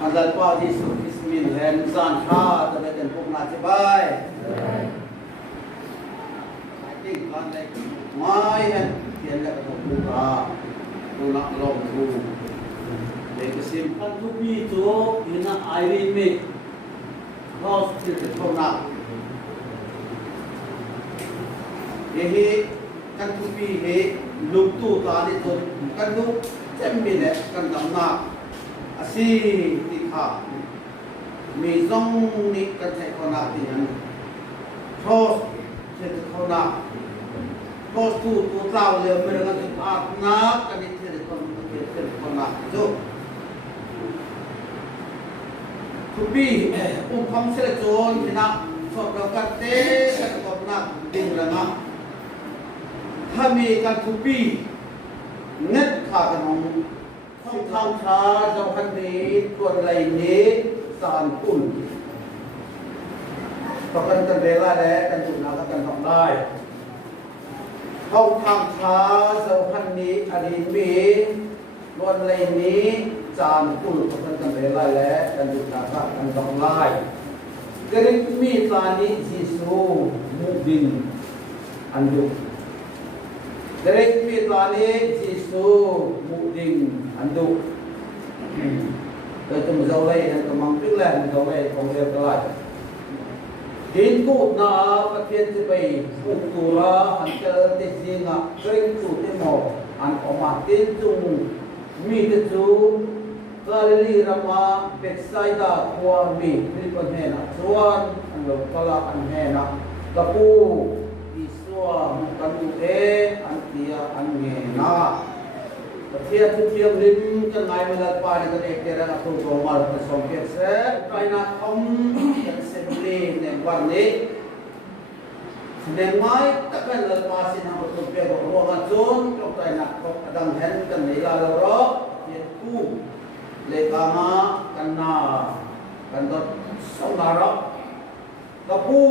Andal pa Yesus Krismin hen san tha ta ben puk na che bai I think kan lai mai hen tian la ka tu ka tu nak long tu le ke sim kan tu pi tu ina ai me cross ti tu na ye kan tu pi he luk tu ta ni tu kan lu chem mi le kan dam na asi ti kha mi zong ni kan thai ko na ti han cross ti tu na cross tu tao le me ga tu a na kan ni ti ko na jo tu pi kham se le chon ti na so ka ka te kan ko na ding la naถ้ามีการทุบีเน็ตขากันของท่องทางช้าเจ้าคันนี้ตัวอะไรนี้สารปุ่นต่อกันเวลาแล้วกันจุดนากันทำได้ท่องทางช้าเจ้าคันนี้อดีตมีตัวอะไรนี้สารปุ่นต่อกันเวลาแล้วกันจุดนากันทำได้กริกมีตานี้จิสูมุบินอันดุDirect mi tani Jisu muding anduk. Itu muzawai dan kemampuan muzawai kongsi kelai. Dinku na pakian sebai ukura antar tisinga kering tu temo an omatin tung mi tu kali rama betsaida kuah mi pilpon hena suan ando kala an hena kapu kan antia angena Ketia tujuh lim kan ngai melat pada kan ekera atau gomal pesongket se kaina om yang sebeli nembar ni nemai takkan lepasin yang betul pego ruangan zon kalau kaina kok adang hen kan nila loro yaitu lekama kana kan dot songarok kapu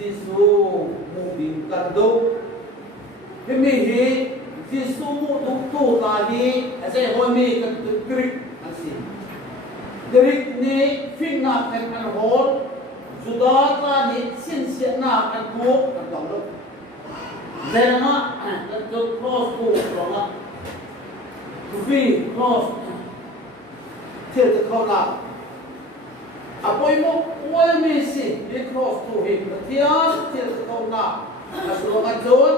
Jisu mubing kanduk Himihi Jisu muduk tu tadi Asai homi kanduk Gerik Asih Gerik ni Fingnak kan hol Sudah tadi Sinsiak kan buk Kanduk lu Zena Kanduk cross tu Rongak Kufi cross Tiada kau nak Apa ibu kuai misi di cross tu him ketian tiada kau nak nasulungan zon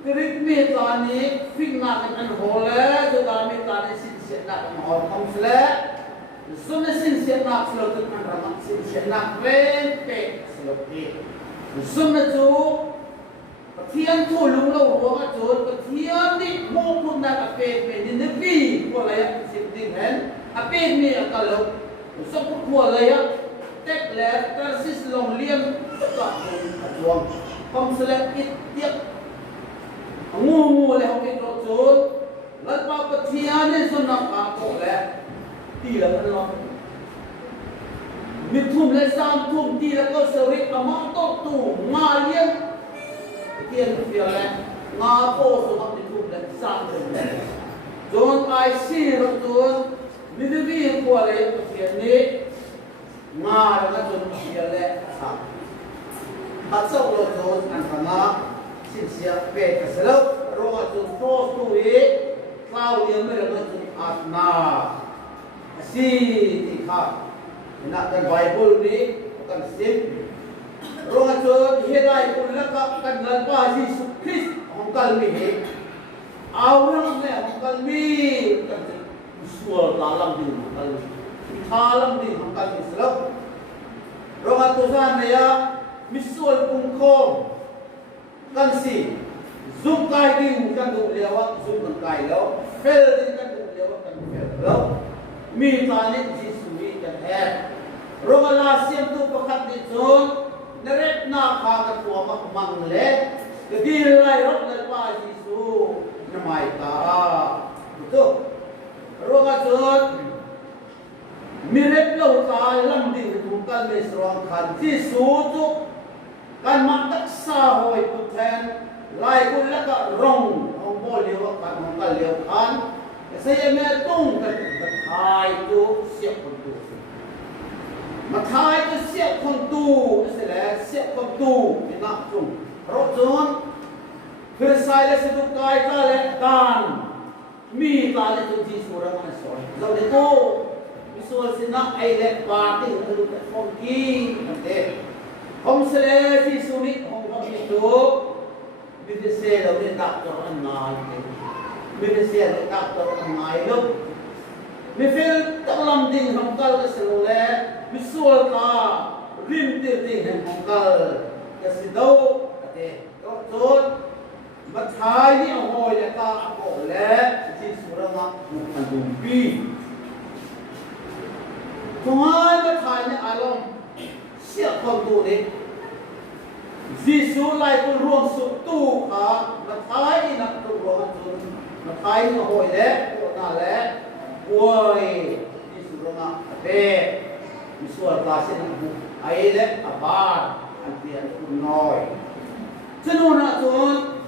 kerik mi tani fingna kan hole jodami tani sinsiak nak hol kamsle sunne sinsiak nak selotut kan ramak sinsiak nak pe selotut sunne tu ketian tu lung lau ruang zon ketian ni mau pun nak pe ni nebi kuala sinting hen ape mi kalau Sopuk kuala ya tek le tersis long liam tak tuang kom selek itiak ngu le hong itu zon lepa petiane sonak aku le tidak kenal mitum le samtum tidak kau serik amang tu ngalian tian fiale ngapo sonak mitum le samtum zon IC rotun Nidivi kuala yang kesian ni, ngar dengan jon kesian le, asal lo jon antara sinsiak pe keselok, roh jon cross tu kau yang mereka jon asna, si tikar, nak kan Bible ni bukan sim, roh jon hirai pun lekap kan lalpa Yesus Kristus hongkal mi, awal le hongkal mi kan Sual dalam di hangkal, dalam di hangkal Islam. Rongat tusan ya, misual pungkom, kan si, zoom kai di kan tu lewat zoom kan kai lo, fail di kan tu lewat kan fail lo, mi tani jisui kan head. Rongat lasiam tu pakat di zon, neret na kagat tua mak mangle, kedilai rok lepas jisu, namai ta, betul. Ruang zon mirip lau kalam di bukan mesrong kan Jisu tu kan matak sahoi puten lai kun laka rong hong boleh kan hong kalian kan saya metung matai tu siap kontu matai tu siap kontu setelah siap kontu nak tung rojun bersai le sedukai kale dan mi kale tu di surang asoi lalu itu visual sinak ailet party untuk konki nanti hom sele si sunit hom itu bila saya lalu doktor anai bila saya doktor anai lu mifil taklam ding hamkal keselule visual ka rim ding hamkal kesidau ate doktor matai ni ahoy ta ako le si suranga andumpi tungai matai ni alom siap kontu ni Jisu lai pun ruang sutu ka matai nak tu ruang tu matai ni ahoy le ko na le woi Jisu runga ate visual klasin ai le abar antian kunoi cenuna tuan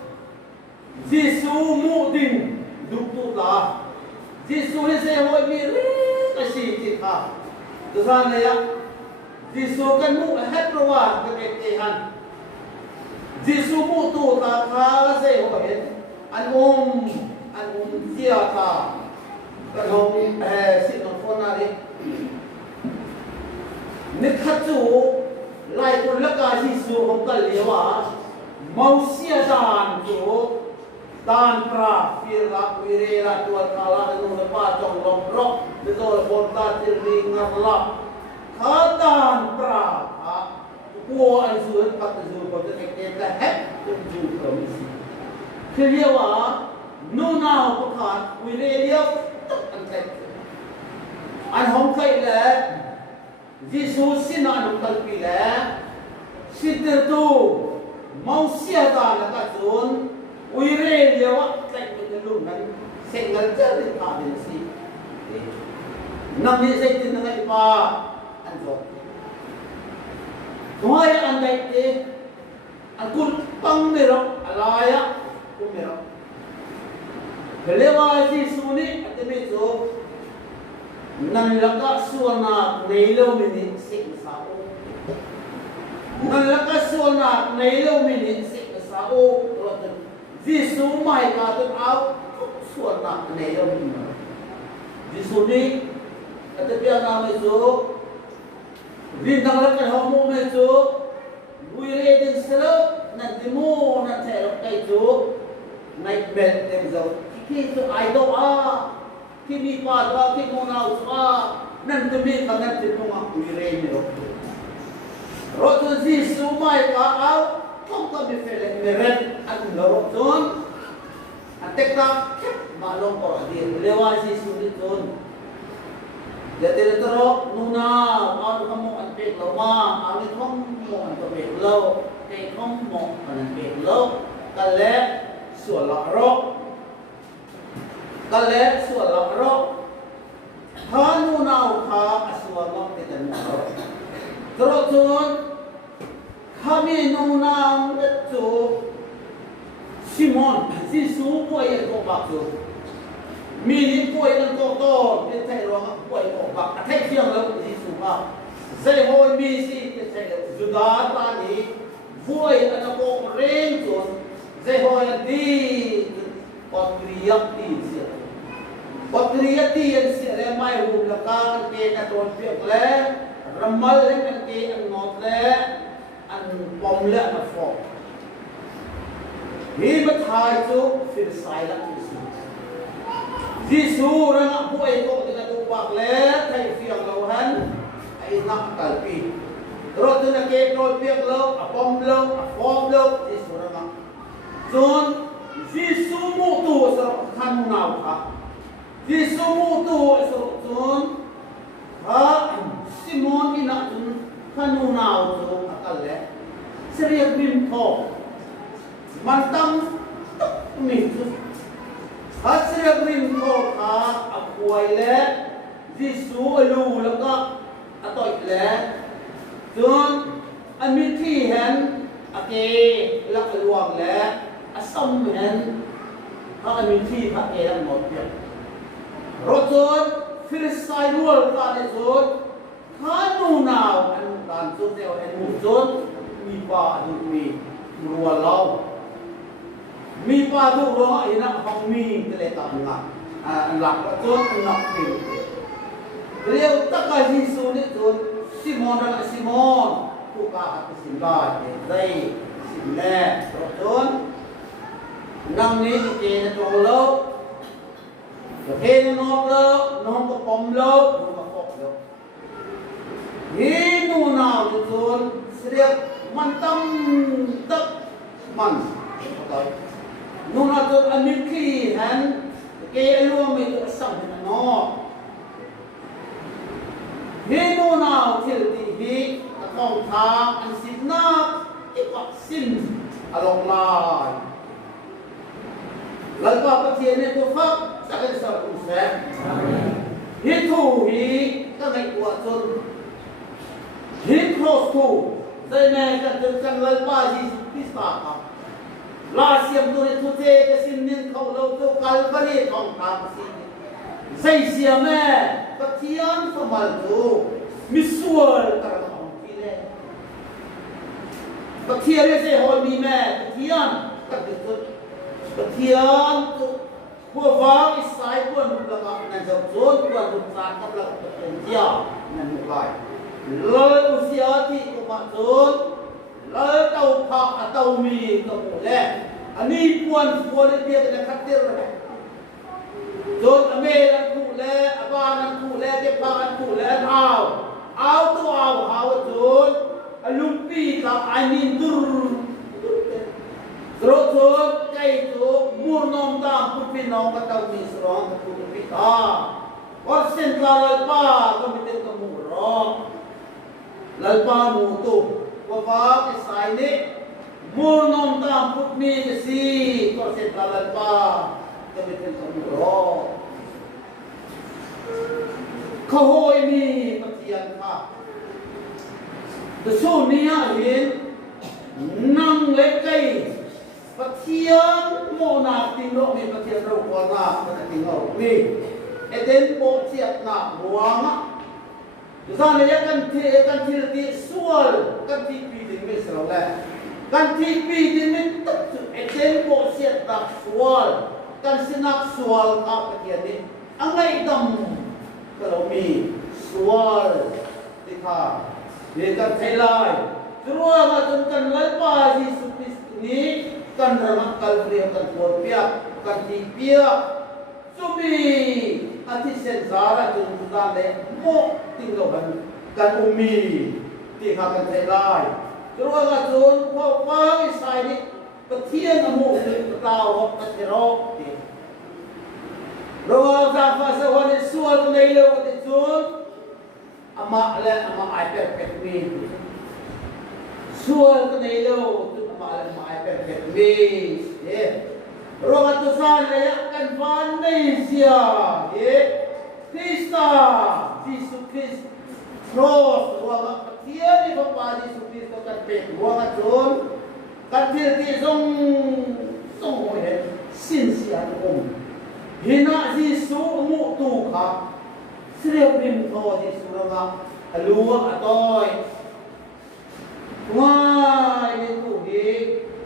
Jisu mudin duktu lah. Jisu ni saya buat miri kasih kita. Tuhan ya. Jisu kan mu hat rawat kekehan. Jisu mutu tak kah saya buat. An siapa? Kalau si nelfon hari. Nikatu lai pun lega Jisu hongkal lewa. Mau siasan tu. Dan pra firla wirela tuan kala dengan lepas jong lombrok betul bonta tiring ngarlap kadan pra kuo ansuan pat zu ko te ke hep tu komisi keliawa nuna pakat wirelia antek an hom kai le Jesus sinan kalpi le situ mau siada la kazun Wire dia wak tek belum kan single jadi kabin si. Namanya saya dengan ipa anjot. Tuh ya andai te aku pang merok alaya aku merok. Kelewa si suni ate bezo nan laka suana neilo mini sing sao. Nan laka suana neilo mini sing sao. Jisu mai ka tu au suan nak nei lo ni Jisu ni kata dia nama itu bintang lakan homo itu wire din selo nanti mu nanti kai itu naik bed dem zo ki tu ai do kini pa ki mo na uswa nanti mi kana ti mo wire ni ro ro Jisu mai ka au kung kami felek meret at lorok doon at tekta malong ko di lewa si sulit doon jadi letero nuna ano kamu ang peklo ano kong mo ang peklo kay kong mo ang peklo kale sualaro hanunaw ka aswalong titanong terus doon kami nunang itu Simon Jisu buat yang bakso mini buat yang kotor dia cakap orang buat yang bak atas yang lalu Jisu saya mau misi dia cakap sudah tadi buat yang kau renton saya mau di patriarki yang siapa mai hubungan ke katuan pihak ramal yang ke angot an pom le na fo hi mathai tu fir silent Jisu rang buai ko dengan tupak le thai fiang lauhan ai nak kalpi terus tu nak ke tol piak lo apom lo afom lo Jisu rang zon Jisu mutu so kan nau ka Jisu mutu so zon Simon ina kanunau tu akale seriak bimpo mantam mitu seriak bimpo ka akuai le Jisu alu laka atoi le tun amiti hen ake lak luang le asam hen ha amiti ha elang mot Roton firisai luar tadi zon kanu nau an dan zon teo an zon mi pa du mi luar lau mi pa du lo ina hong mi tele tanga lak zon nak mi beliau tak kasih sunit zon Simon dan Simon buka hati simba dai simle zon nang ni ke tolo Hên nó lơ, nó có bóng lơ, nó có phọc lơ. Hên nụ nào thì dồn, sẽ đẹp mạnh tâm tất mạnh. Nụ nào dồn anh mình khi hẳn, kê luôn mình được sống hình nó. Hên nụ nào thì hì, ta không thang, anh xin nạc, ít bạc xin, à lòng lại. Lần qua các thiên này của Pháp, các anh sợ cũng sẽ hít thủ hí các ngành của dân hít cross thủ dây này các dân chẳng lần ba gì biết bà không là xiêm tôi thu thê cái xin nên khẩu lâu tôi cài vấn đề không tham xin dây xiêm mẹ các thiên phải mở thủ mi xuôi các ông kia này các thiên này sẽ hỏi mi mẹ các thiên các thiênพวกฟ้าอิสายพวกนุกละนั่นจะโจรพวกนุกสารกับละเป็นเจ้านั่นนุกไล่เลยอุเสียที่ก็มาโจรเลยเต้าผ้าเต้ามีก็หมดแล้วอันนี้พวกเดียวกันคัดเดียวเลยโจรอเมริกันคู่แล้วอบานันคู่แล้วเจ็บปากคู่แล้วเอาตัวเอาโจรลุงปีกับอันนี้ดุTerus kai tu murnong tam pupinong katau misrong pupita. Orsen lalpa komiten kamuro. Lalpa mutu. Wafak isai ni murnong tam pupmi kasi orsen lalpa komiten kamuro. Kahoy ni patian ka. Desu niya hin nang lekai Patian mo na tino mi patian raw ko na tingaw mi eden po siap na buanga sana ya kan ti sual kan ti pidin mi sala kan ti pidin mi eden po siap na sual kan sinak sual ka patian ni ang ngai dam kalau mi sual dikha ye kan thailai terus ma kan lalpa Yesus Kristus ni kan ramak kalbria kan porpia kan tipia sumi ati senzara tuntutan le mo tinggalan kan umi tiha kan telai terus atun pa isai ni petian amu tao patero ro za fa sa wan sual nei lo te zun ama ai perfect me sual nei lo malam mai perfect bis Orang tu sana kan Malaysia Krista Yesus Kristus Cross Orang ketia ni Bapa Yesus Kristus kan pek Orang tu kan ti song sin sian hina Yesus mu tu kha srep rim tho Yesus ranga alua atoy wah ini tu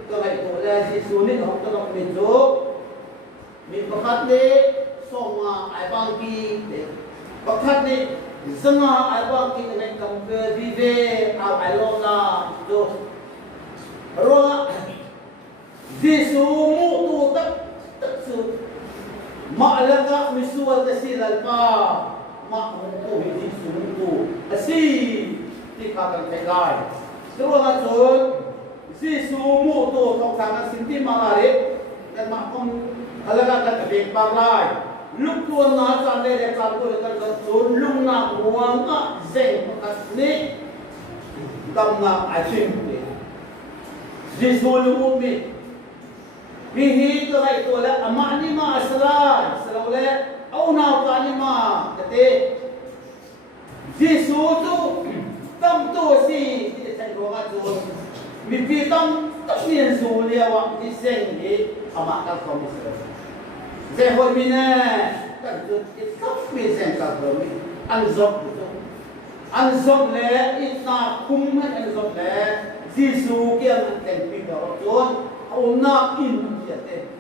Kalau itu lah si sulit orang tu nak menjuk, berkat ni semua abang ki, berkat ni semua abang ki dengan kamu vive, alona tu, roh di sumu tu tak su, mak lagak misual kasih lalpa, mak tu di sumu tu, kasih dikatakan kelai, terus macam si sumu tu kau sangat sinti malari dan makom alaga kat bek parlay luk tuan na chale re chal ko kan sun lung na muang a zeng pakas ni dam na achim ni si sulu mi bihi to rai to la amani ma asra salawle au na tani ma kate si su tu tam tu si ti chai ro ga tu Mimpi tam tak nian sulia wak di seng di amak kal komis. Zehor mina kan tu kau mesen kau ni anzok anzok le itna kum anzok le Jisu kiam ten pindah tu nak in dia te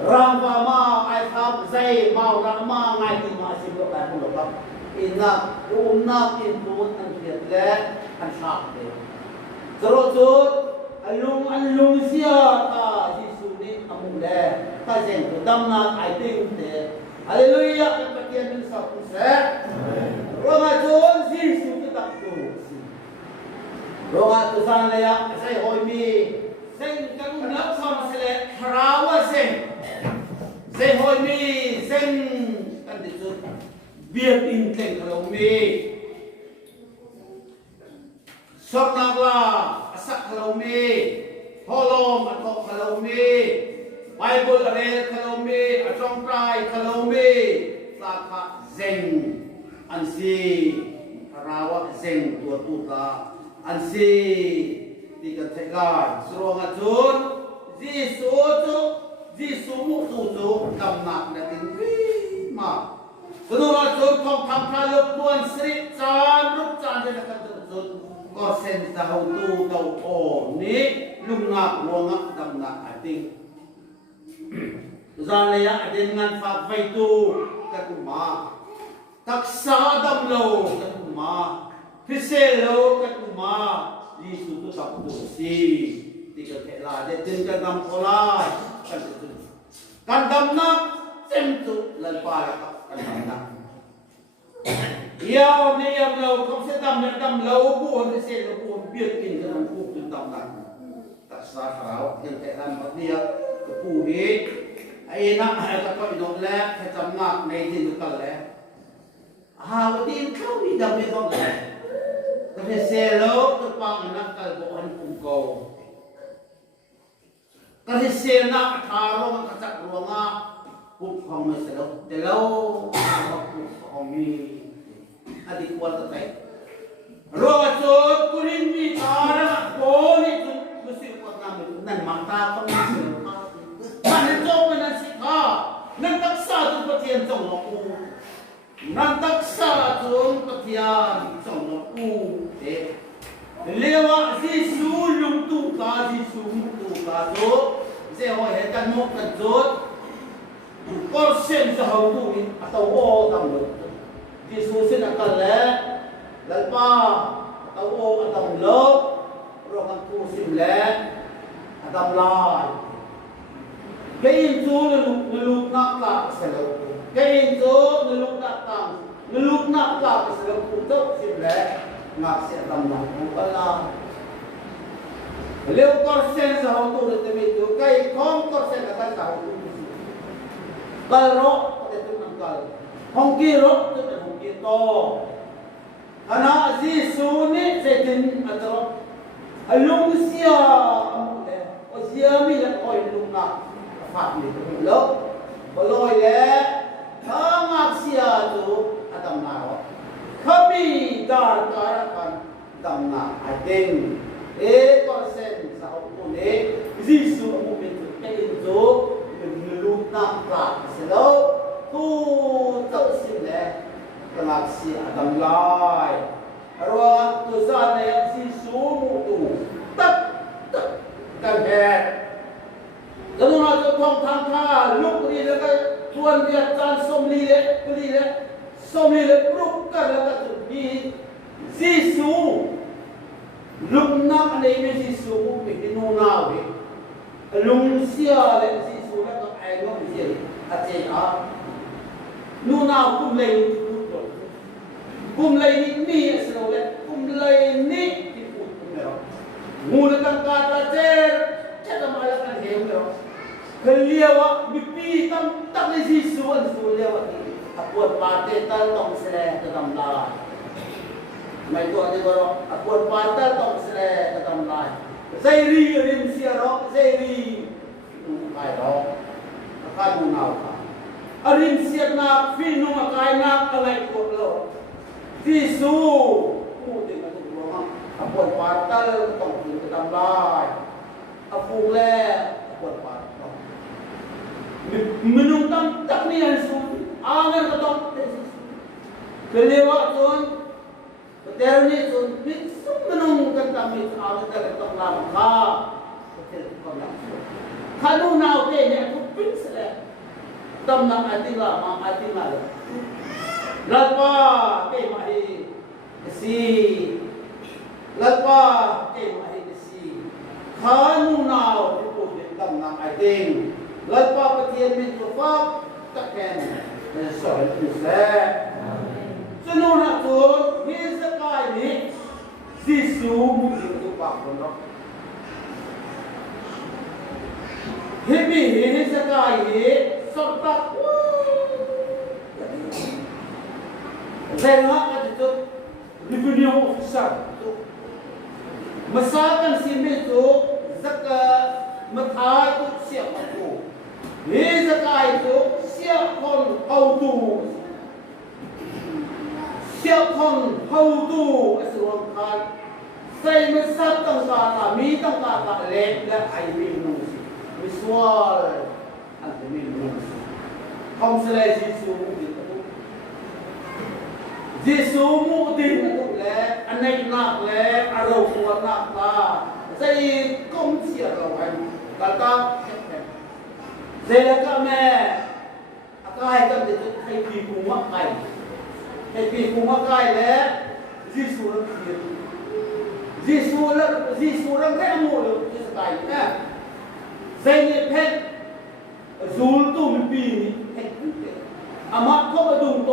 rangva ma ai thap zai mau rama ngai ti ma sim lo kan lo ba ina nak in pun an dia le an sak te zero tu alung sia ta Jisu ni amung le ta jen tu dam na ai ting te haleluya kepatian ni sa ku se roma tu Jisu tetap tu Roga tu sana ya, saya hoimi, saya kan nak sama sele harawa saya hoimi, saya kan itu biar inteng kalau mi, sornagla asak kalau mi, holom atau kalau mi, Bible ada kalau mi, atong prai kalau mi, laka zeng, ansi harawa zeng tua tuta. Ansi tiga tegai suruh ngajun Jisu mutu tamnak natin ma suruh ngajun kong kampralo puan sri chan rup chan dia nak ngajun korsen tahu tu tahu oh ni lungak luangak tamnak ating zalaya dengan fakai tu katuma taksa damlo katuma Piselo katuma Jisu tu tak dosi tiga kela dia tinggal dalam pola kan damnak sentu lalpara kan damnak ya ni yang lau kau sedam lau pun piselo pun biar tinggal dalam pun damnak tak sah yang kela dia kepuhi enak kau idol le kecamnak naik di lokal le wadin kau idam ni kau le Tapi selo tepang anak kalboan kungkau. Kasi sena tarong kacak ruanga pupang meselo. Telo pupang mi adik kuat terbaik. Ruanga cot kuring mi tarang koni tu mesti kuat namun nan mata pengisi. Mana jauh mana sika nan taksa tu petian jauh aku. Nan taksa tu petian jauh aku. Lewa Jisu lung tu ka Jisu tu ka tu saya hekan mo kajot korsen sa hau tu atau o tam lo Jisu sin akal le lalpa atau o atau lo rokan tu sim le atau lai kain tu leluk nak la selo kain tu leluk nak tang leluk nak la selo tu sim le ngak siap tambah mukalla leu korsen sa hautu de temitu kai kong korsen akan sa hautu kalro itu nangkal hongkiro itu hongkito ana Jisu ni sedin atro alung sia amule o sia mi la koi lunga fat ni lo boloi le ngak sia tu atam naro kami dar karakan damna adeng korsen sa upun Jisu mungkin itu mengeluh nampak selo tu tahu sini kelaksi adam lai arwah tu sana Jisu mutu tak kan ber kalau nak tuang tangka luk ni dekat tuan dia tan somli le somli le bukan dekat di Jisu lung nak ni Jisu mungkin nuna we lung sia le Jisu le tak ai lo sia ate a nuna kum lei ni aslo le kum lei ni di put mero mula kan kata ter cara malakan heo keliawa bipi tam tak le Jisu an sulewa apuat pate tal tong sele tetam la mai tu ade baro apuat pate tong sele tetam la zairi rin siaro zairi kai ro kai mu nau ka arin siat na finu kai na kalai ko lo Jisu mu de ka tu ro apuat pate tong tetam la apu le apuat pate menungtam tak ni Jisu angan betul. Kelewat tuan, betul ni tuan, bisa menungkan kami angan dari betul lama. Betul kalau kalau nak ni aku bisa lah. Tam nak hati lama, hati malu. Lapa, mahi kesi. Lapa, mahi kesi. Kalau nak aku tam nak hati. Lapa petian mintufa takkan soal bisa. Senuna tu, hizakai ni, sisu mungkin tu pak pun. Hibi hizakai ni, serta saya nak itu revenue officer tu, misalkan sini tu zakat metai tu siapa tu, hizakai tu siapa auto. Siapkan haudu asrulkan saya mesat tangka mi tangka lek dan air nus visual antemin nus komselai Yesus muktin itu lek anak nak lek arau kuat nak ta saya kom siap lawan kata saya kami akai kan itu kai pi kumak kaiให้ปีกุมภาแล้วจีสูรังเกียจจีสูรังแรกมูลจีสกายนะเซนเพชรซูลตู้มีปีนี้เพชรอามาเข้ามาดุงโต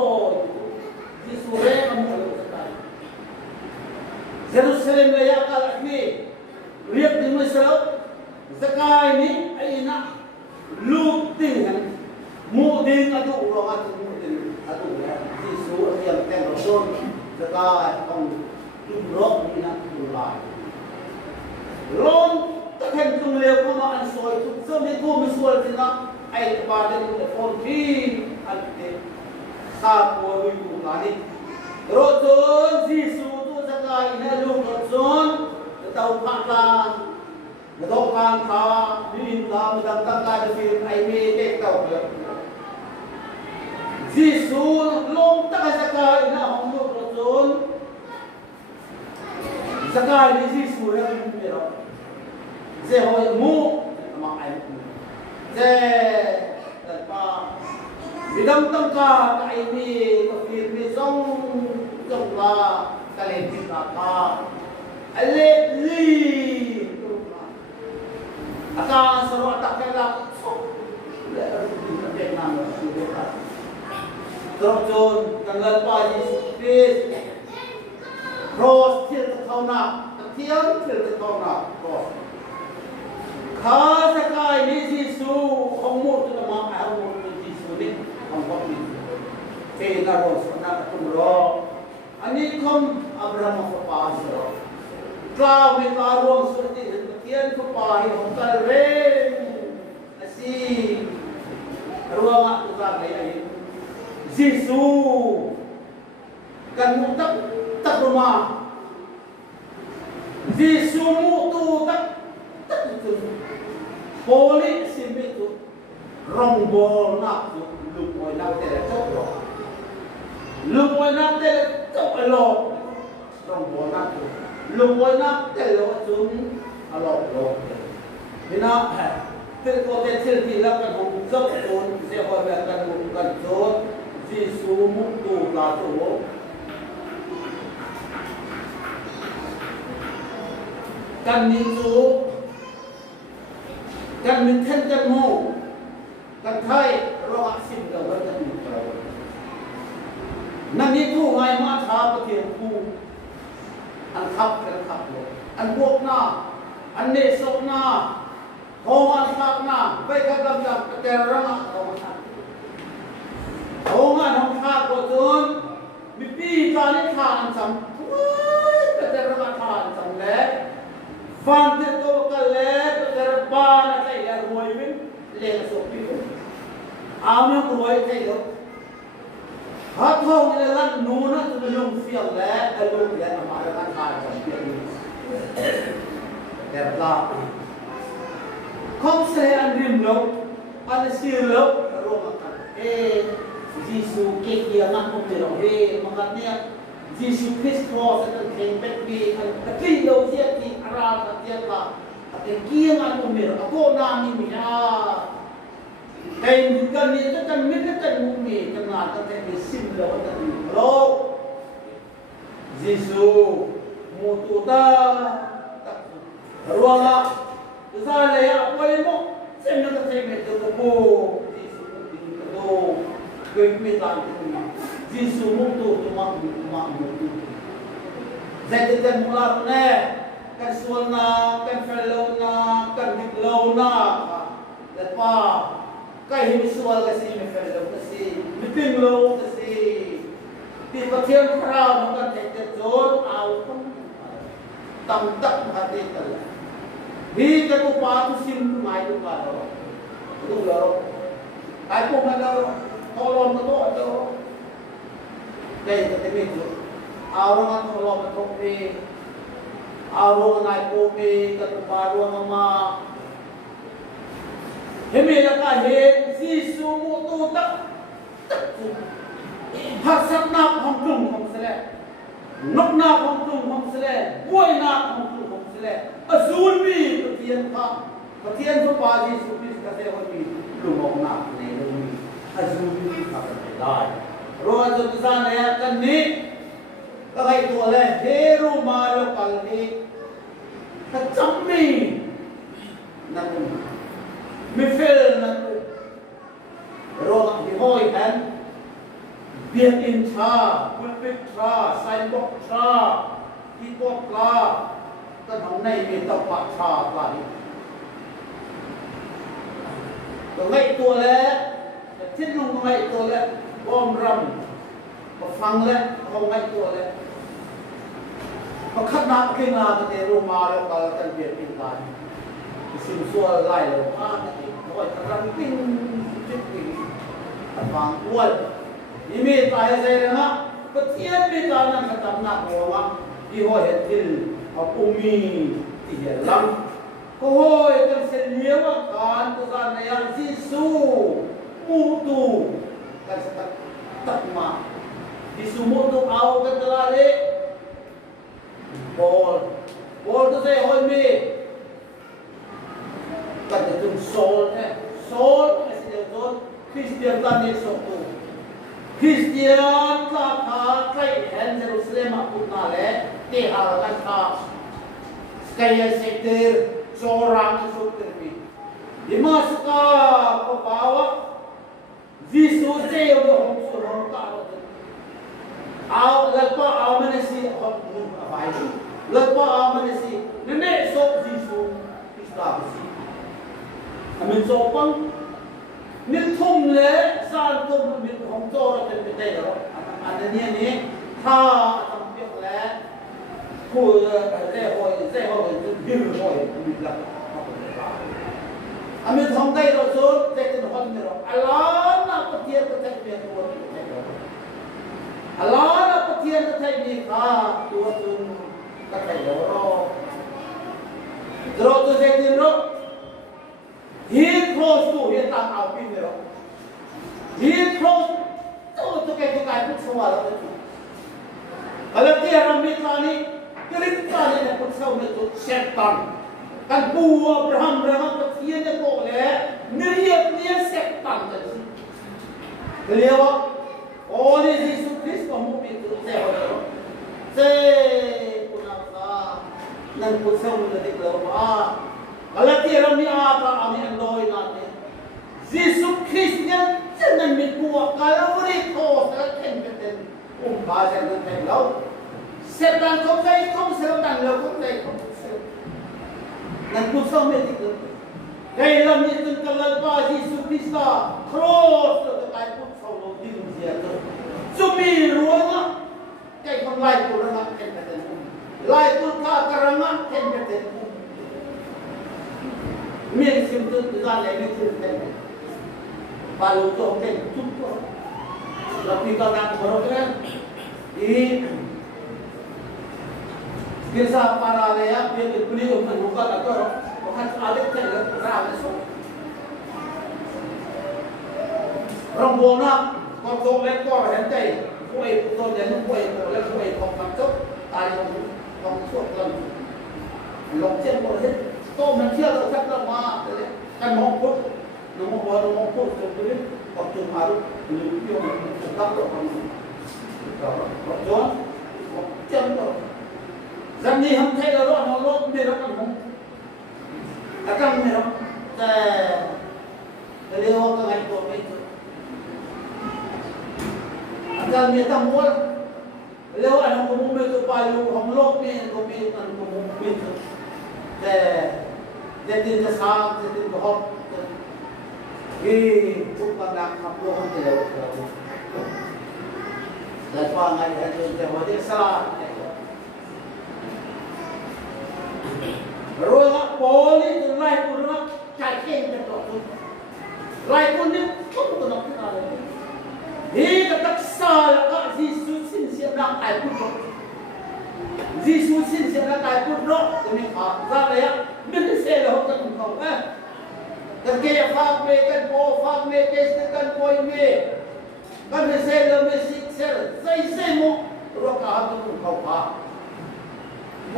จีสูแรกมูลสกายเซรุสเลมระยะกาลนี้เรียกถึงมิสราสกายนี้ไอ้นะลูกติงกันมูดิงอดุรองอดุมูดิงอดุแล้วyang ten rasul sekarang orang jumroh ni nak mulai. Ron takkan tunggu kau ansoi tu semua tu misual tina air badan telefon di ante sapu ibu lari. Rasul Yesus tu sekarang ini lu rasul tahu paklan, tahu pangka, minta mendatangkan film air tahu dia. Yesus long tak sekai na honglo rasul sekai ni Yesus yang mero je hoy mu mak ai mu je tanpa bidang tangka kai ni kafir ni song la kalen kita pa ale li aka soro tak kala so le ada nama sudah Terjun dengan pagi bis cross til kau nak tiang til kau nak cross khá sekai ni Yesus hongmu tu nama hongmu tu Yesus ni hongmu ni tena ros nak tumro ani kom Abraham fapas kau ni karung seperti tiang fapai hongkal re asi ruang tu kan ni Yesus kan tak rumah Yesus tu tak itu polis simpi tu rombol nak tu lupa nak tercok lupa nak tercok elok rombol nak tu lupa nak tercok tu elok bina terkotek tertilak kan hongkak tu siapa berkan hongkak tu Yesus mutu lato kan itu kan minten kan mo kan thai roh asim ka wa kan ka nan itu ngai ma tha pa thiam pu an khap kan khap lo an bok na an ne sok na ho an khap na bai ka lam jam ka te rang ka ma Ông anh không khác của tôi bị bi cho nên thàn chấm cái tên là thàn chấm lẽ phan thế tôi cái lẽ cái tên là ba là cái là ruồi mình lên số phiếu áo nhóc ruồi cái đó hát không là lăn nú nó tôi dùng phiếu lẽ cái lúc lẽ mà nó thàn chấm phiếu đẹp lắm không sẽ ăn riêng lâu ăn siêu lâu rồi mà Giêsu kia ngang không thể đâu he mà ngắt nè Giêsu Christos anh khen bét bi anh kinh đâu giết thì Arab anh giết là anh kia ngang không thể đâu cô nam ni mi cái cần gì cho cần biết cái cần mùng mì cần là cần phải bị xin lỗi cần lo Giêsu một tu ta ruang à ra đây à quay mo xem nó có thể biết được không Giêsu tin đâu cái biết làm cái Giêsu một tu mà jadi kan mula ne kan suana kan fellow na kan diklow na lepas cái hình sual cái gì mình phải làm cái gì mình tin lâu cái gì thì có thiên phao nó cần thể chất rốt áo không tầm tấp hạt đi tới vì cái cô ba tu xin mai tu cả đó tu lâu ai cũng là đâu thâu lom nó tốt đâu đây là cái việc áo nó thâu lom nó tốt đi áo nó này cô đi cái cô ba luôn mà hemi là cái hệ Giêsu một tu tất hạt sát nạp không trùng không sle nóc nạp không trùng không sle quay nạp không trùng không sle azul mi có thiên số ba Giêsu Christ cái thế hội mi trùng không nạp này đâu mi azul mi phải đại rồi cho chúng ta này cái này cái tuổi này hero mà lo cái này cái chấm mi nằm mình phải là rồi thì hỏi anh biết in cha, pulpit cha, signboard cha, keyboard cha, cái hôm nay mình tập bạc cha lại. Rồi ngay tuổi lẽ, thiết luôn ngay tuổi lẽ, bom rầm, và phăng lẽ, không ngay tuổi lẽ. Và khát nát khi nào cái đề Roma đó cả cái việc in lại. Xin xua lại là hoa cái hỏi thằng răng tinh chết quỷ vàng quay đi mi tai dây đó ha có thiên mi tai năng cái tầm nặng rồi mà đi hỏi hiện thiên học umi thì hiện lắm có hỏi cái sẽ liếu mà còn tôi ra này ăn Giêsu mu tu cái sẽ tật mà Giêsu mu tu ao cái đó đấy Paul tôi sẽ hỏi mi cái itu soul Christian Christian tadi satu Christian kata kai hen Jerusalem aku nale tiharkan ta kaya sektor seorang sektor ni dimasuka ke bawah Yesus saya hong surong ta lepas mana si apa itu lepas mana si nenek sok Yesus Kristus mình sopan mình thùng lẽ san thùng mình không cho ra trên cái đó anh ấy này tha thằng việc lẽ của dễ hỏi dư hỏi mình làm anh mình không tay rồi số dễ cái hoàn rồi Allah là có tiền có thể việc của Allah là có tiền có thể việc tua tuần có thể rồi tôi sẽ tiền rồi He close to he tak au pin rồi. He close to cái put semua lah tu. Kalau dia ramai kali, kali nak put semua tu setan. Kan Bu Abraham dia ni boleh dia setan tadi. Beliau oleh Yesus Kristus kamu itu saya. Saya punaka nan put semua tu dikeluar. Kalau dia ramai apa kami andoi nanti. Yesus Kristus jangan mikir kalau mereka terkena dengan bahasa yang lain. Setan kau setan lalu kau dan pusat mereka. Dalam itu kalau bahasa Yesus Kristus cross terkait pusat lalu di dunia itu. Cumi ruang kayak orang lain kurang kena dengan. Lain tu tak kerana kena dengan. Mian simpul jalan ini cerita. Balu tu okey cukup. Tapi kalau nak berokey, ini biasa para lea biar beli untuk buka atau bukan ada cerita ramai so. Rombongan ก็โตแล้วก็เห็นใจป่วยโตแล้วป่วยโตแล้วป่วยของมันจบตายของช่วงกันลงเช่นคนเห็นโตมันเชื่อเราทักเรามากันมองพุทธน้องบอกน้องพูดจนถึงปัจจุบันหรือโยมจะตั้งตัวคนก็ย้อนเจ้าตัวจันนี้ทำให้เราล้อเราล้อไม่รักกันผมแต่กันไม่รักแต่เรียกว่าไงตัวไม่ถูกอาจารย์มีตั้งมวลเรียกว่าน้องผมไม่ถูกไปลูกของโลกนี่ก็มีอันผมไม่ถูกแต่เด็กจะสร้างเด็กจะหอบที่ทุกบางอย่างทำโลกให้เราแต่ว่าไงแต่จะว่าที่สลายรู้ว่าโพลีจะไล่คุณว่าใจเก่งจะต่อสู้ไล่คุณนี่ก็ต้องนับถืออะไรที่จะตักษาแล้วก็ที่สุดสิ้นเสียร่างกายคุณรบที่สุดสิ้นเสียร่างกายคุณรบจะไม่ขาดอะไรอ่ะไม่ได้เสียแล้วจะคุณเขากันเกี่ยฟังเมกันโพฟังเมเกสกันโพยเมกันไม่เสียแล้วไม่สิ้นเสียใส่เสียมุกรบการจะคุณเขาพาโพ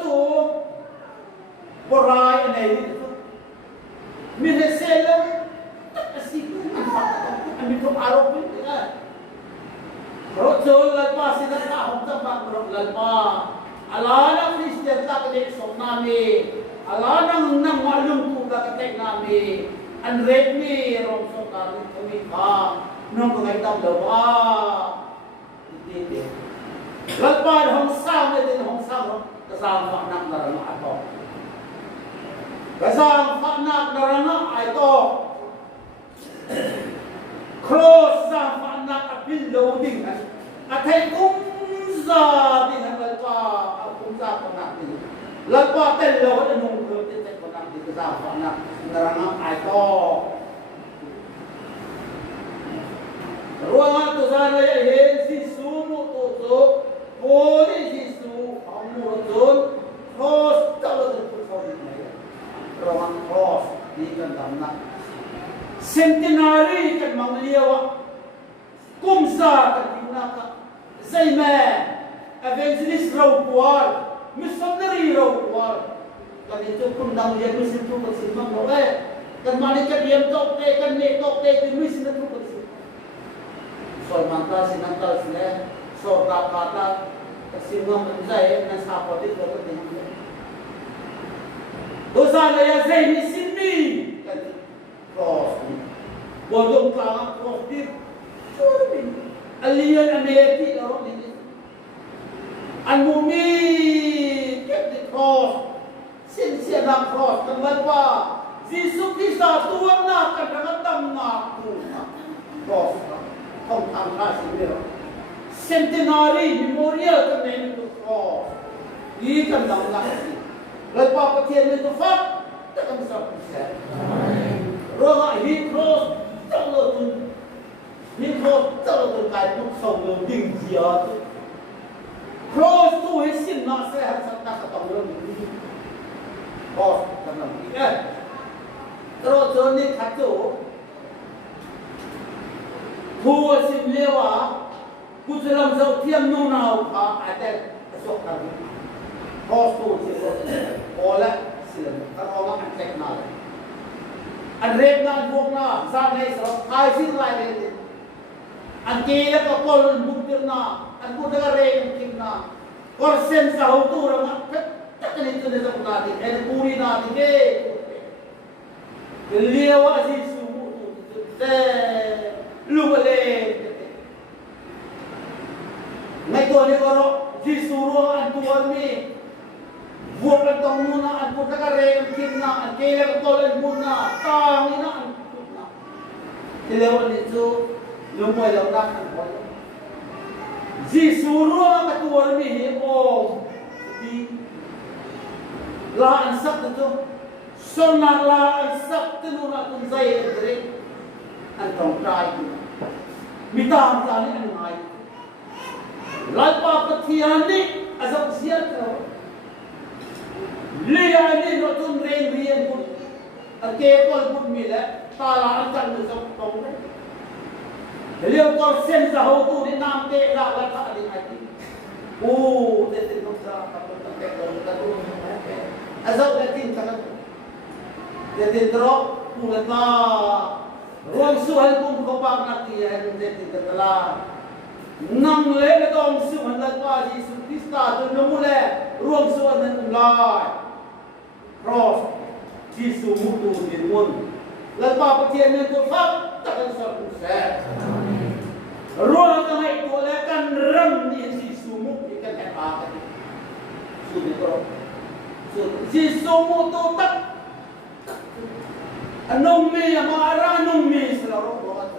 จูบรายอะไรนี่มีเรื่องเล่าตัดสินอันนี้ทุกอารมณ์นี่นะรถโจรลัลปาสินค้าของเจ้าบ้านรถลัลปาอัลลอฮ์นักคริสเตียนตากเด็กสมนามีอัลลอฮ์นังมาลุงตุกตากเด็กนามีอันเร็กมีรองสงการนี่ทวีฟ้าน้องก็ไม่ต้องเดือดว่าดีดีลัลปาห้องสร้างไม่ได้ห้องสร้างก็สร้างฝันนักดารามาต่อกระซังฝันนักดารามาไอโตครอสซังฝันนักอภิโลดิ้งกันอาเทกุมซาดิ้งกันลัลปากุมซาฝันนักดิ้งลัลปาเต้นโลดนุ่งเกิดเต้นฝันนักดิ้งกระซังฝันนักดารามาไอโตรัวมันตุซาเลยเห็นสิสูมุตุโตโพลิสิสูอามูตุนครอสตลอดทุกคนระวังครอสดีกันดำนักเซนตินารีกันมังเลียวกุมซากันทินักใจแม่เอเวนซิลิสเรากวาลมิสซันนารีเรากวาลกันitu pun dah lihat misin tu bersimbang boleh kan mana kan diam tok te kan ne tok te tu misin tu bersimbang soal mantal sinantal sini soal kata bersimbang menjadi nasab pada itu bersimbang dosa laya zaini sini kan cross bodong kelang cross di alien Amerika orang ini al-mumi kan di cross sin nak cross kenapa Yesus Kristus Tuhan nak kadang tam nak cross không tham gia sự việc centenary memorial kan itu cross di kan dalam nasi lepas percaya itu fak tak akan bisa percaya roh ini cross terlalu ini cross terlalu kait untuk sahur tinggi tu cross tu hasil nak sehat serta ketemu ini cross dalam ini terus journey kacauผู้สิบเลี้ยวผู้จะลำเสาเทียมนู่นเอาอาจจะประสบการณ์พอสู้สิพอแล้วสิถ้าเราว่าอันแข็งหน่อยอันเร็วนั้นพวกน่ะสร้างในสระทายสิ่งไรเลยอันกีแล้วก็กอลบุกเดินน่ะอันพูดก็เร็วจริงน่ะกอลเซนสาวตัวเราเนี่ยตัดนี่ตัวนี้ต้องการที่เอ็นปูรีน่ะที่เก๋เลี้ยวสิสู้แต่ลูกเล่ไม่ตัวนี้ก็รอที่สุรอันตัวนี้วัวกันตรงนู้นนะอันพุทธกะเรนกินนะอันเกลือตัวเล่นบุญนะตานี่นะอันพุทธนะที่เรียกว่านี่จูลุงมวยเราดักกันคนที่สุรกันตัวนี้โอ้ดีลาอันสักตัวสนาลาอันสักตัวนู้นอันใจเด็กอันตรงใจมีตามใจนี่อันไหนหลายปากที่อันนี้อาจจะเสียแล้วเลี้ยนี่เราต้องเรียนบุญเกี่ยวกับบุญมีแล้วตาลาอันจันทร์จะตรงเลย Beliau korsen sahau tu di namte lah lata di hati. Oh, dia tengok sah apa tak tu. Azau latin kan. Dia tengok pulata. Ruang suhan pun kopang nanti yang dia telah. Nang le ke dong suhan lata Yesus Kristus tu namule ruang suhan nan mulai. Cross Yesus mutu di mun. Lata petian yang tu fak takkan satu set. Ruang tengah itu akan rem di Yesus mutu ikan apa tadi. Sudah terus. Yesus mutu tak. Anong me amara anong me selalu buat.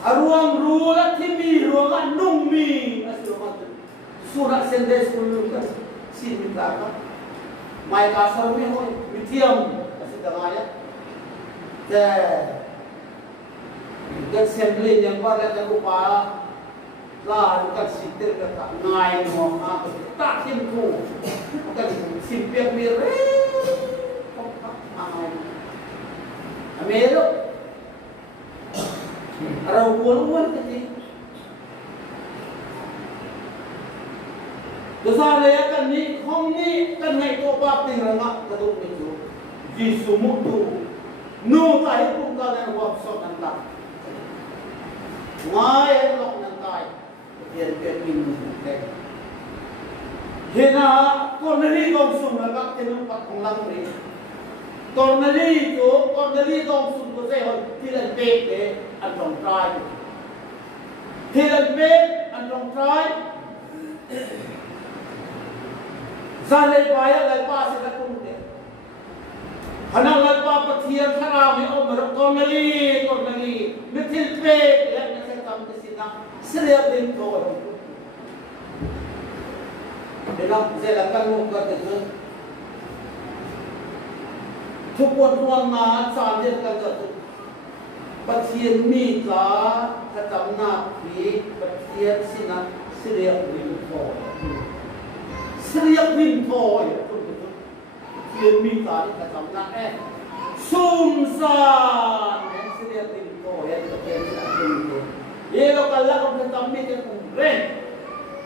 Aruang ruang timi ruang anong me asal buat. Surat sendes pun kan sini tak. Mai kasar me hoi mitiam asal dangaya. Dan assembly yang pada yang lupa lah bukan sitir kata ngai mau apa tak simpu bukan simpiak mirip amelo arau bulan kati dosa laya kan ni hong ni kan ngai to bab ting rangak kaduk itu Yesus mutu no tahi pun kalian workshop nanti ngai lok nanti biar pin hena korneli kong sum rangak tenung pak konglang ni korneli kong sum ko se hon tilan pek de antong try tilan pek antong try zalai paya lai pa se ka kum de hanang lai pa pathian thara mi om ro korneli mithil pek ya na se kam ke sina seliap din ko Dalam zelakan muka itu, tuan na sambil kata tu, pasien ni lah kata nak ni pasien sina seriak winpo ya tu pasien ni lah kata nak sumsan seriak winpo ya tu pasien sina winpo. Ia kalau kata kami kan ren.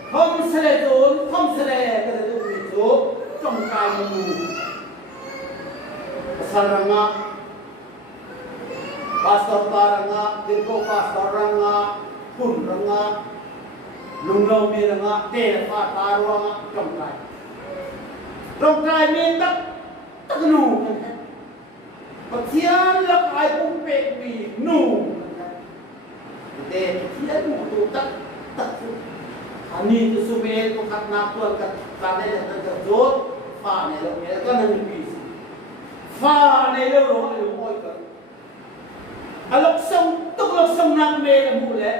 Không sẽ cái itu trong cái mù saranga pastor paranga dirko pastor ranga pun ranga lunglau mi ranga te pa taranga trong cái mi tak nu pathian lak ai pun pek mi nu te pathian mu tak Ani tu sumber tu kat nakul kat tanah dan terjot, fa ni lo ni kan nanti bis. Fa ni lo moi kan. Alok song nak me mule,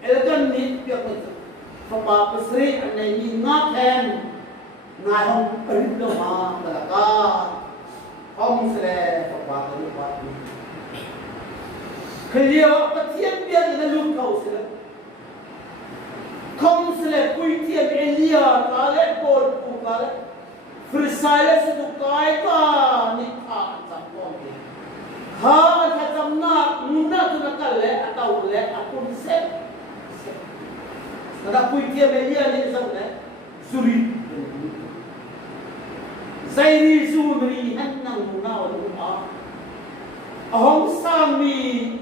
elkan ni piak tu. Fa pasri anai ni ngaten, ngahong perit lo ma talaka. Hom sele fa ni fa ni. Kelio patien biar na lu kau sele. Không sẽ quy tiệm Elia cả lẽ cột cụ cả lẽ Phrisai sẽ được cái cả nít thả chấm con đi ha thả chấm nát nuna tu nak lẽ atau lẽ akun set ada quy tiệm Elia ni sao lẽ suri Zairi suri han nang nuna wa ahong sami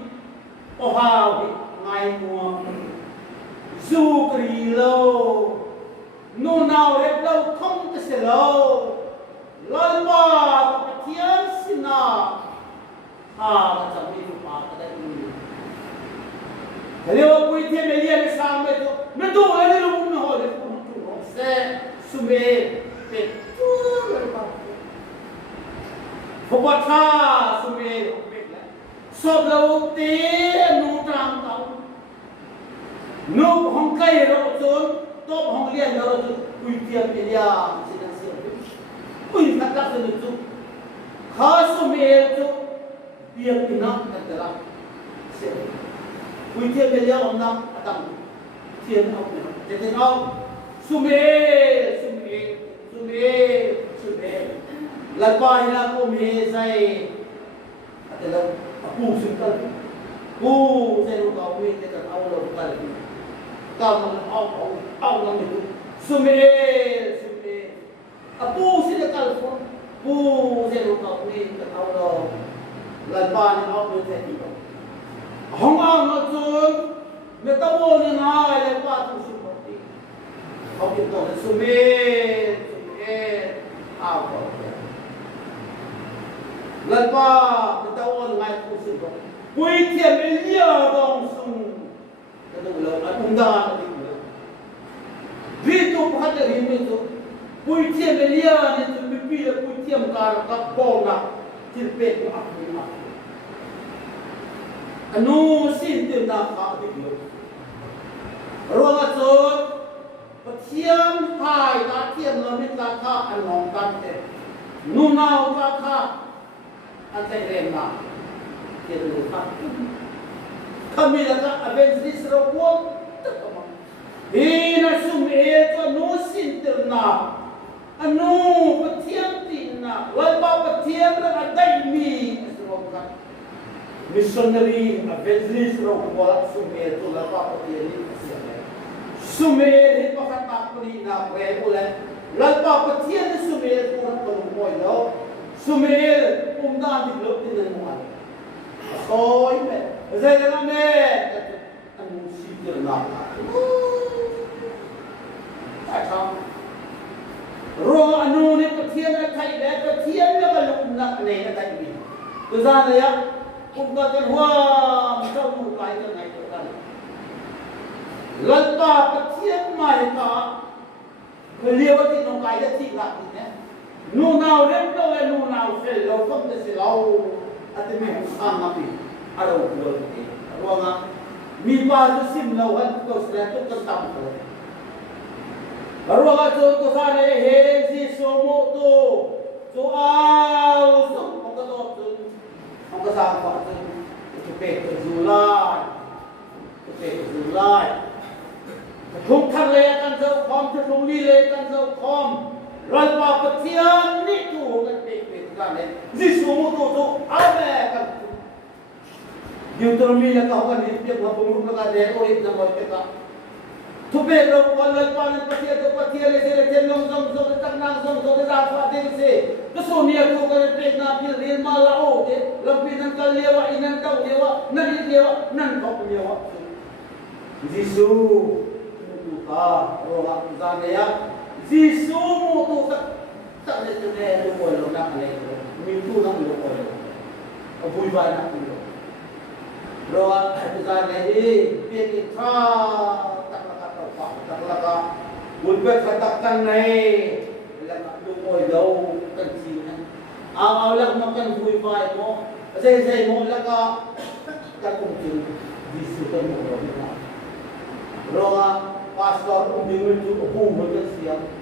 ohau ngai mua du kri lo no nào rep lo không cái sẽ lo lal ba pathian sina ha macam ni pa kada ni kalau koi dia melia ni sampai tu mentu ani lu no ho le pun tu se sume pe tu ba phobata sume pe la so lo te nu tang tau no hong kai ro zon top hong lian ro zon kui tiam Elia sidang siap kui kata senu tu khas me tu biar pinang kata kui tiam Elia om nam atang tiam au jadi au sume lepas ina ko me sai adalah aku singkal pu se lu kau mi te kan au lo kal ka man au lo mi sume apu se le kal fo pu se lu kau mi kan au lo lan pa ni au lo te ti hong ang no chun me ta wo ni ngai le pa tu su ko ti au ki to sume au ko lan pa me ta wo ngai tu su ko Bui tiêm bên lia dong sung, cái đó là ông đa là gì nữa? Vì tôi phát hiện hình như tôi bui tiêm bên lia nên tôi bị bị là bui tiêm cả các bom là thì bị của ác quỷ mà. Anh nu xin tiền nào cả đi được. Rồi là rồi, bắt tiêm hai đã tiêm là biết là khác anh nòng cắn thế, nu nào là khác anh sẽ làm nào? Dia dulu kami laka abensis rawon takama ina sumie to nusin terna anu patiam tinna walba patiam la adai mi asroka missionary abensis rawon sumie to la pa patiam ni sumie ni pakata kuni na we ulan lalpa patiam ni sumie ko ko mo lo sumie umdan di lo tin mo Ôi mẹ, dây ra mẹ, anh muốn xin tiền nào? Tại sao? Rồi anh nuôi cái thiên là thay bé, cái thiên là cái lục nặng này là tại vì, từ ra này á, cũng có cái hoa, sao đủ cái này được cái này. Lần ba cái thiên mày cả, cái liều thì nó cái là thị lạc gì nhé. Nu nào đến đâu là nu nào sẽ lâu không thể sẽ lâu. At may usang napi araw ko ni ruanga mi pa to sim lawan ko sila to kantam ko ruanga to sare he si somo to au so ko to ko sa pa to pe to zulai thung thang le kan zo khom to thung li le kan zo khom ral pa pathian ni tu kan pe Jisu mutu tu apa kan? Deuteronomy yang kau kan dia ngomong dengan dia orang yang mau kita. Tu belo wala panen patia le sele tenong zong tak nang zong dah fatin se. Kesoni aku kan pek na pil real malao de. Lebih nan kal lewa inan kau lewa nan lewa nan kau lewa. Jisu mutu ka roha zane ya. Jisu mutu tak ada tu boleh nak leh, minggu nak boleh, abui banyak tu. Roa kita leh, pergi tak laka, buat katakan naik, laka tu boleh jauh kencilan. Awalnya makan abui banyak mo, saya mo laka tak mungkin disukai mo. Roa pastor umur tu abui bersiap.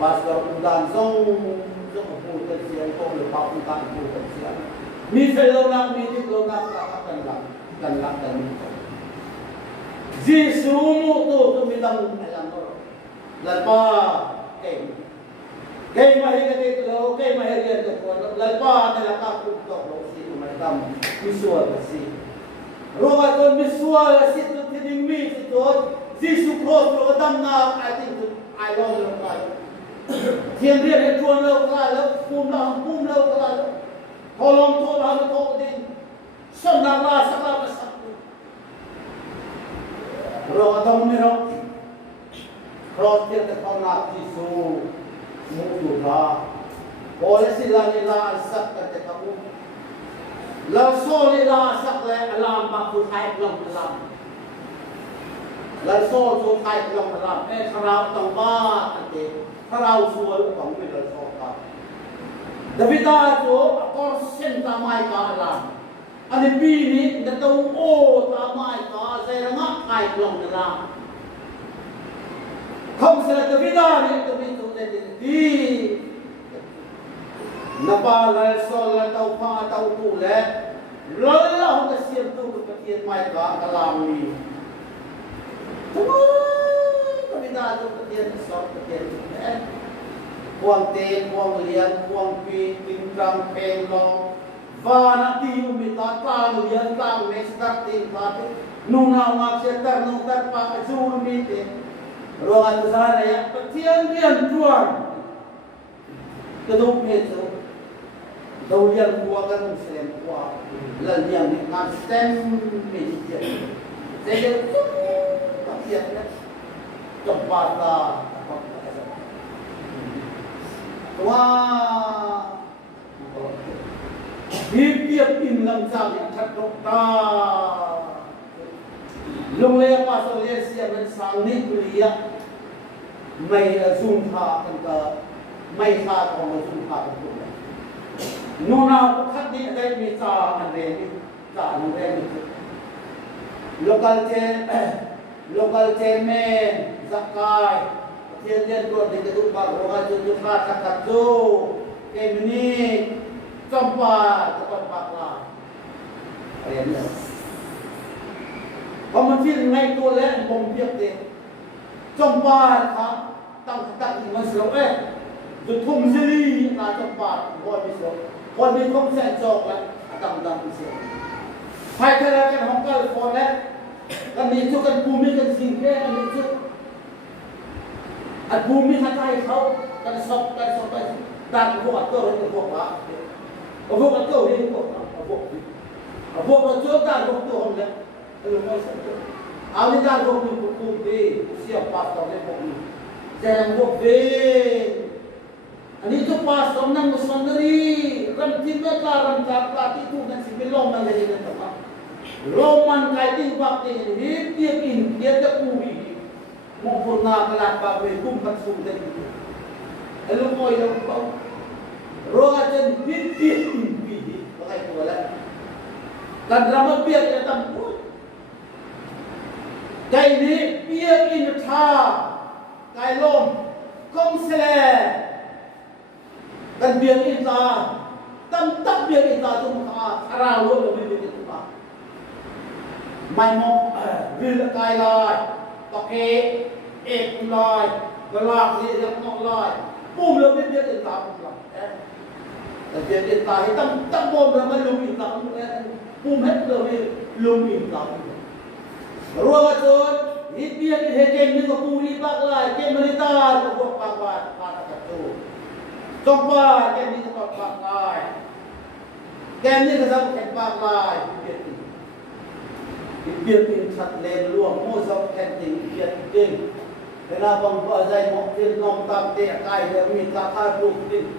Pastor undang zong apu tersian kau lepas undang apu tersian. Mi fellow nak mi di lo nak kan ni. Jisu tu minang alam lo. Lalpa kay mahir kati lo kay mahir yan to ko. Lalpa nila ka to lo si umadam visual si. Roga ton visual si to tining mi si to. Jisu cross lo dam na I think I don't know. Thiên riêng hết chuông lâu cả lâu, bùm lâu cả lâu, thô lòng thô lòng thô đình, sơn nam la sắc la sắc. Rồi đông mi rồi, rồi thiên cái con nạp Giêsu, mũ chủ la, ôi sila ni la sắc cái kamu, la so ni la sắc le alam bạc tu thay lòng alam, la so tu thay lòng alam, kham tông ba cái Karau sual kau bila sokat. Davida tu akor sen tamai ka alam. Ani bini datau o tamai ka saya ngak kai long alam. Kau sila Davida ni tu di. Napa lal sol tau pa tau tu le. Lalah ka siap tu kekian mai ka alam ni. Davida tu kekian sol kekian. Buang ten, buang lian, buang pi, tingkang, peng long, Vanati umita taluyan tang nestartin pati nuna maksudar nuntar pak zul mite ruangan sana ya petian tuan kedua itu daulian buakan muslim buat lalu yang nastem media saya tu petiannya cepat wah Bibiak in lam sang chat dokta lung le pasal le sia men sang ni kuliah mai zoom tha kan ka mai tha ko zoom tha ko nona khat ni dai mi cha an re ni cha an re ni local chain men zakai thiên liên tuần thì cái tụ bảo rồi chúng ta cắt dô cái mini Sampai tempat bakar. Ayat ni. Pementin naik tu leh bombiak deh. Sampai tak tak di masuk Jutum sili nak tempat buat masuk. Buat di kom sensor lah. Atang masuk. Hai kalau kan hongkal phone kan itu kan bumi kan singkir kan itu. At bumi hatai kau kan sok dan buat tu orang buat apa. Abuk atau ini abuk macam dah abuk tu orang dah, kalau macam tu, awak dah abuk tu be, siap pasal ni abuk ni, jangan abuk be, ini tu pasal nang sendiri, rantimnya lah rantak itu nanti belum lagi nanti apa, Roman kaitin bakti ini dia tak kubi, maupun nak kelapa be, kumpat sudah itu, kalau kau yang kau Rogan bibit impi, pakai kuala. Dan drama biar dia tampil. Kai ni biar ini tha, kai lom, komsele. Dan biar kita, tak biar kita tu muka arah lu lebih biar kita. Mai mo, bil kai lai, pakai lai, gelak ni nak lai, pun lebih biar kita pula. Dia tahu tak bom ramai lumit tak, pun het lebih lumit tak. Ruang tu, dia heken ni kepuri baklai, ke merita tu baklai pada tu. Jumpa ke ni tempat baklai, ke ni kesam ke baklai, biar cat len luang, mozok kenting biar ting. Kenapa bazai mungkin nom tak dia kai dia minta kadu ting.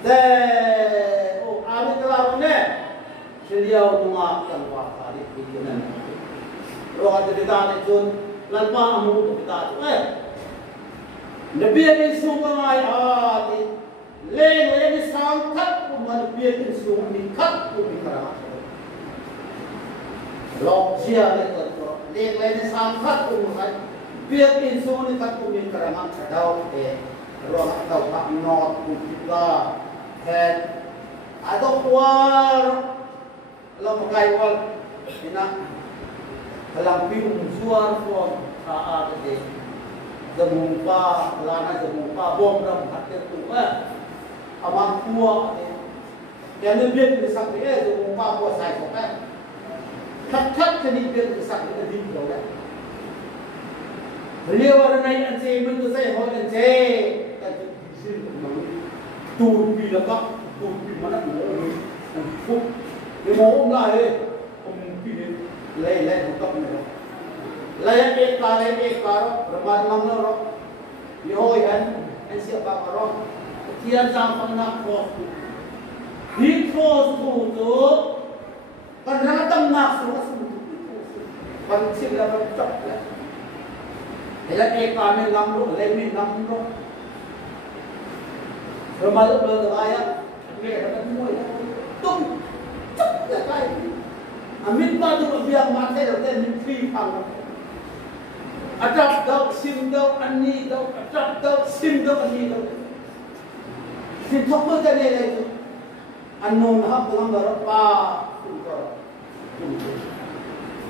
Ada kelar ni, seliau mengakan wafat di sini. Roh ada di tanah jun, lalpa amu tu kita tu. Nabi ini sungai hati, leng sangkat pun Nabi ini sungai kat pun dikerah. Lok siapa itu? Leng sangkat pun Nabi ini sungai kat pun dikerah. Tahu roh tahu tak not pun kita. Dan atau kuar kalau pakai kuar ina dalam piung suar pun saat ini zemumpa lana zemumpa bom dalam hati tu aman kuar yang lebih besar dia zemumpa kuar saya sokan kat jadi lebih besar dia di bawah beliau orang naik anjing itu saya hol anjing tu bilang tu mana tu, dia mau lah mungkin lay untuk ni, lay ekar, ramai mana orang, yohan, siapa orang, kian sampai nak kos, hit kos tu, kan datang masuk, kan sih dah bercak lah, lay ekar ni lamru, lay ni lamru. Ramalan beraya, mereka semua tung, cak kaya. Amin batu biar mati dan mimpi pang. Adab dau sim dau ani dau, adab dau sim dau ani dau. Si thokko jadi itu, anu nak pulang berapa?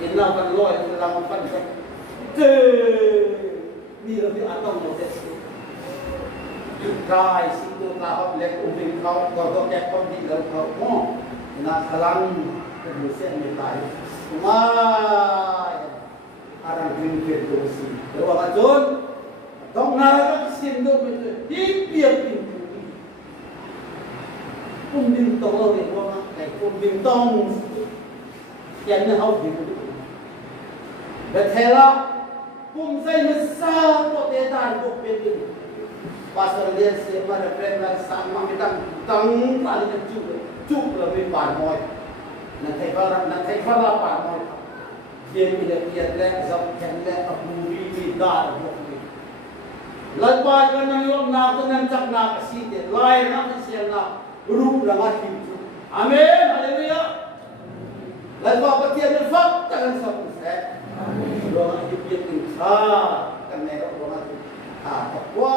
Inna kan loy dalam pan. Ni lebih atau moses. Kaya situ tahap lek umum kau kau kek pun di dalam kau mo nak halang kemusian metai mai arang ringkir dosi dewa kacun dong naraga sindo betul hipiak pintu pun tong le wa kai pun tong yan na hau di betela pun sai mesa ko te dan ko pedin pasal dia siapa referensi sama kita tang kali cuk la mi pan moi na thai fara pan moi dia bila dia le zap kan le abu ri da ko ni lai pa kan nang lo na tu nan chak na si te lai na si na ru la ma hi amen haleluya lai pa patia le fak tan sa pu se amen lo na hi pi tin sa kan ne ro na ta kwa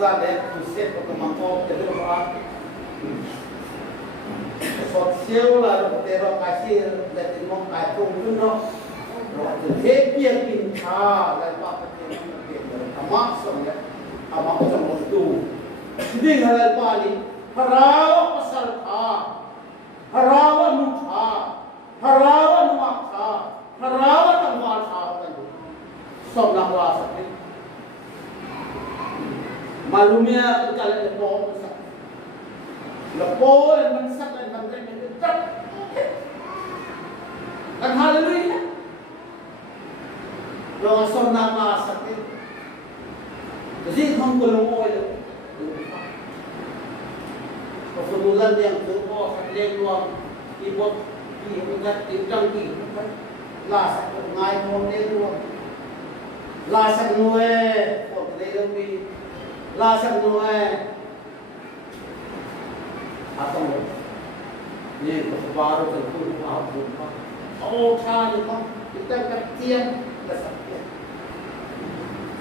za le tu se ko ma ko te ro a sot siêu là để rồi cái gì để tìm một cái cùng với nó rồi từ thế biên kinh thà lại bắt cái gì nó biên rồi thà mắc xong đấy thà mắc trong một tù đi ngay qua đi harawa pasal thà harawa nút thà harawa numak thà harawa tangwal thà kan xong làm là sạch đi malumia kalau lepo lepo dan mensak dan bangkai mendekat kan haleluya lo asal nama sakit jadi hang belum ada kebetulan yang tuh sakit luang ibu ingat tinggal di lah sakit ngai model luang lah sakit nuwe kok lebih lah sakit nuwe atau ni baru terpuru apa oh cari kan kita ketian kesaktian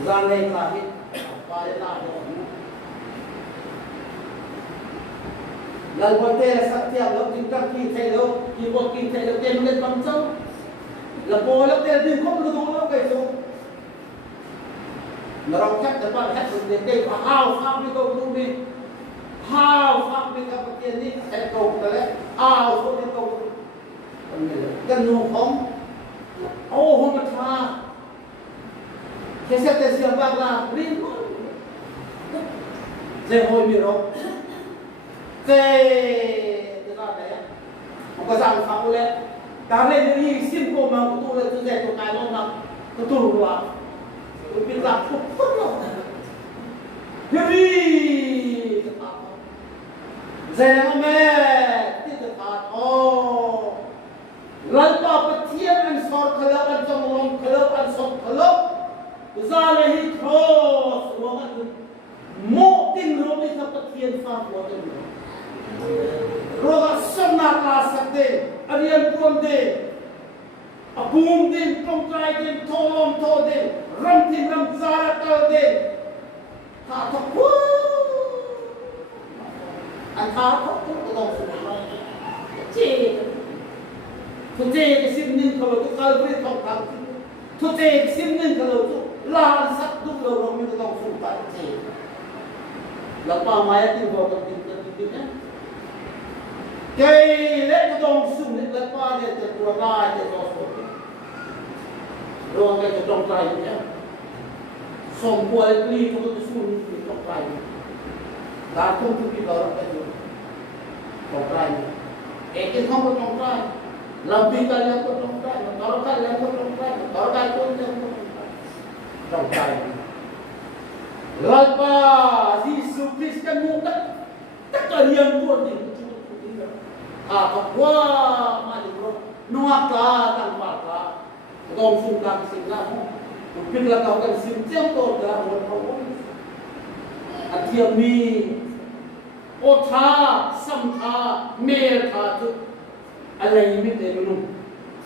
zalai lahir apa yang ada lalu kita kesaktian lalu kita kita lalu temen bangsa lalu boleh kita di kau dulu kayak tu nerakat dapat hat berdiri hal ni kau dulu ni how pháp bên các tiên đi sẽ cầu tới đấy không nên cầu gần nụ không không mà tha thế sẽ tới siêu bạc là riêng dễ hồi miệng không dễ từ ra đấy không có rằng pháo lên ta lên đi xin cô mà của tôi là tôi dễ của cái lo nặng tôi tụt vào tôi biết rằng không tốt đâu đi Jangan tidak tahu. Lalu petian dan sor kelab dan long kelab dan sor kelab, zalehi terus wangan motin romi sa petian sa wangan. Roga semnar asate, arian ponde, abum din pongkai din tolom tode, ramtin ramzara tode, tak tahu. Anh ta không có đồng sự nào chế tôi chế cái sim ninh kalau tôi kalau beri thong thang tôi chế cái sim ninh kalau tôi lahan sat tu kalau orang itu đồng sự tak chế lepas maya tu bawa tinta cái lẽ cái đồng sự ni lepas dia terkeluar dia terus orang cái đồng trai ni sompuai beli tu tu sun đồng trai langsung pergi orang itu tongkrai itu kamu tongkrai lebih kalian pun tongkrai kalau kalian pun tongkrai kalau kalian pun tongkrai lepas Yesus Kristus kan muka tak kalian pun apa wah mari bro nuaka tanpa ka kau sungkan singlah mungkin lah kau kan simpang kau dah orang Atiami, Ota, Samta, Merta tu, alai ini dulu.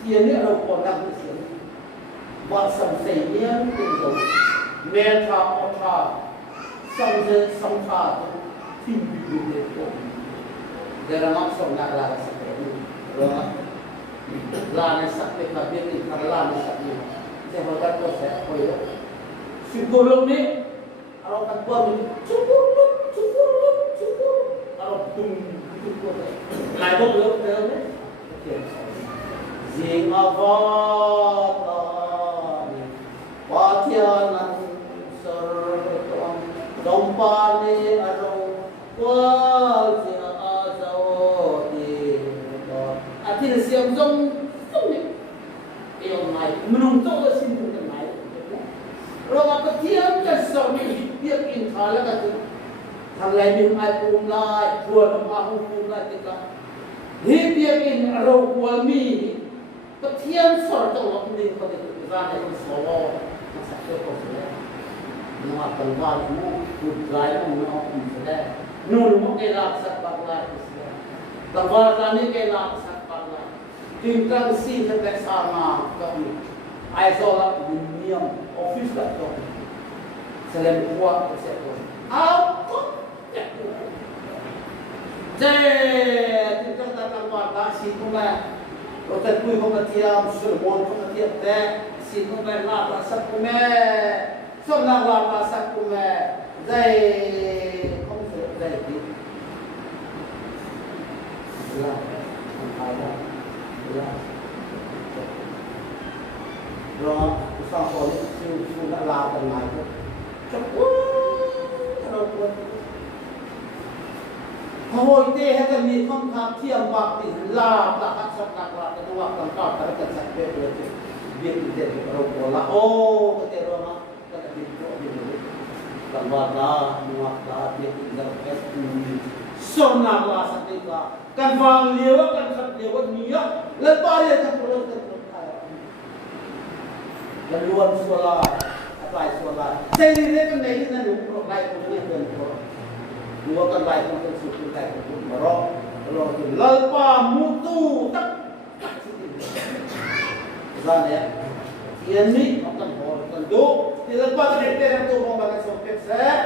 Tiada orang kodam di sini. Bahasa saya tu, Merta, Ota, Samta tu, tinggi itu. Dalam maksud nak lari seperti itu, lari seperti tapi ini kalau lari seperti itu, saya berkata tu saya koyo. Syukur ni. Kalau tak buat ini, cukup. Kalau tung tung lại bốc lớp đấy riêng avat wa thianan sar dom pa ni aro wa sia azao di atin siam zong sung ni yêu mai menung to sin tu mai ro ka thiam ka so ni biak in thala ka tu thang lai bim ai pum lai puan ma hu pum lai ti ka hi biak in ro wal mi ka thiam so to lo ni ko ti ra ne so lo ma sa ko se nó cần vào nó tụt lại nó cũng sẽ nôn một cái lạc sắc bạc lại tầm vào ra những cái lạc sắc bạc lại tìm ra xin cho cái sao mà cái ai do là niệm office là cho sẽ làm qua sẽ có áo tốt thế chúng ta đang quan tâm xin không phải rồi tất quy không có thiam sửa môn không có thiam thế xin không phải là sắc của mẹ xong là làm sắc của mẹ dây không phải dây đi là không phải là rồi sau đó siêu đã làm tận này chắc quá rồi quên hồi tê hay cái gì không tham thiam bạc thì làm là các sắc là cái đồ ăn cao cái cái sắc đẹp rồi việc gì rồi quên là ô cái đồ mà Kalwada, muakda, dia tinggal sonam lah sahaja. Kan faham lewat, kan sab lewat niat, lepas dia tak perlu terkaya. Laluan solat, apa solat. Saya ni kan ni kan dua kali pun ni kan dua kali pun tersusun kali pun merok. Kalau tu lepas mutu tak tak Zan ya. Ini akan boleh tentu. Lepas kita tu mau bagi soket saya.